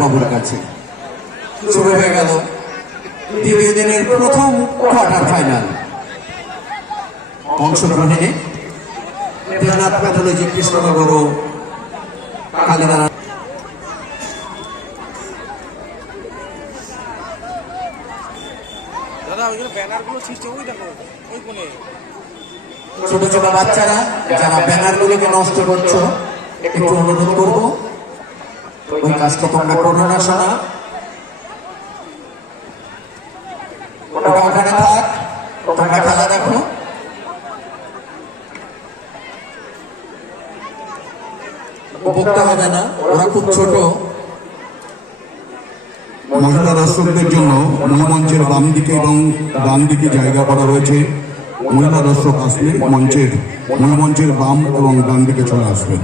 বাবুর কাছে। শুরু হয়ে গেল দ্বিতীয় দিনের প্রথম কোয়ার্টার ফাইনাল। অংশগ্রহণে দেবনাথ প্যাথোলজি কৃষ্ণনগর ও দেখো ছোট ছোট বাচ্চারা যারা ব্যানার ব্যানারগুলোকে নষ্ট করছ একটু অনুরোধ করব। ওই কাজটা তোমরা করো না শোনা ওখানে থাক, তোমরা খেলা দেখো। মহিলা দর্শকদের জন্য মহামঞ্চের বাম এবং জায়গা করা রয়েছে। মহিলা দর্শক মঞ্চের বাম এবং ডান দিকে চলে আসবেন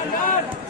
Run, run.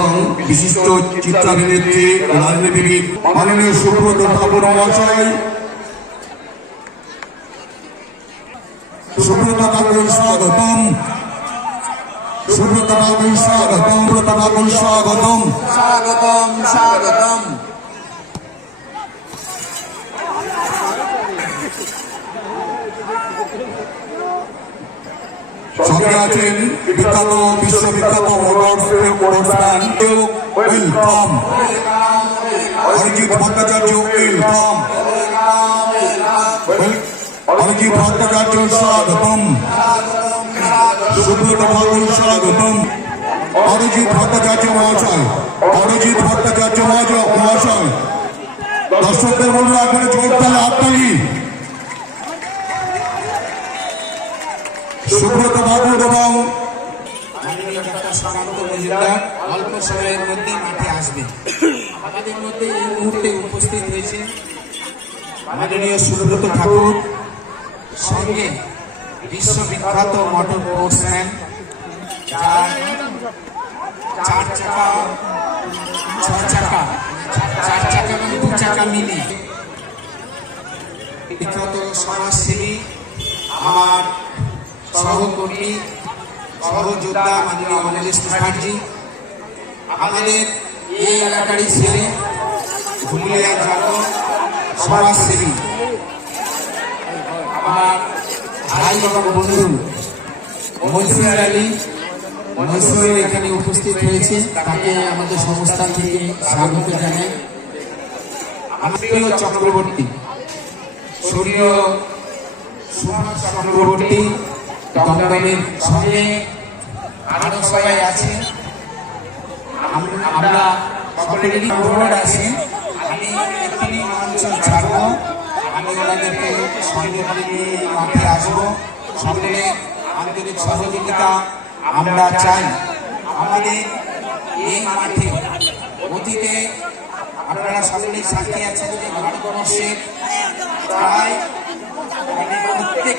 এবং বিশিষ্ট চিত্রাভিনেত্রী রাজনীতিবিদ মাননীয় সুব্রত ঠাকুর মহাশয়, সুব্রত ঠাকুর স্বাগতম, সুব্রত ঠাকুর স্বাগতম, সুব্রত ঠাকুর স্বাগতম। স্বাগতম স্বাগতম। সঙ্গে আছেন বিখ্যাত বিশ্ববিখ্যাত motorsman welcome Arijit Bhattacharya welcome Arijit Bhattacharya স্বাগতম। সুব্রত ঠাকুর স্বাগতম। অরিজিৎ ভট্টাচার্য মহাশয়। অরিজিৎ ভট্টাচার্য মহাশয়। দর্শকদের বলব এখানে সময়ের মধ্যে মাঠে আসবে। আমাদের মধ্যে এই মুহূর্তে উপস্থিত হয়েছে মাননীয় সুব্রত ঠাকুর, সঙ্গে বিশ্ববিখ্যাত মোটর স্পোর্টসম্যান চার চাকা, ছয় চাকা, চার চাকা এবং দু চাকা মিলিয়ে বিখ্যাত সমাজসেবী, আমার সহকর্মী, সহযোদ্ধা মাননীয় অমলেশ মুখার্জি আমাদের এই এলাকারই ছেলে হুগলিয়া জন্ম সমাজসেবী আমার ভাই এবং বন্ধু মনসুর আলী, মনসুর এখানে উপস্থিত হয়েছে, তাকে আমাদের সংস্থা থেকে স্বাগত জানাই। আত্মীয় চক্রবর্তী সূর্য চক্রবর্তী দমদমের সঙ্গে আরও সবাই আছে। আম- আমরা সকলেরই বোর্ড আছেন আমি এক্ষুনি অঞ্চল ছাড়ব। আমি ওনাদেরকে সঙ্গে মাঠে আসব। সকলে আন্তরিক সহযোগিতা আমরা চাই। আমাদের এই মাঠে অতীতে আপনারা সকলেই সাক্ষী আছেন যে ভারতবর্ষের প্রায় প্রত্যেক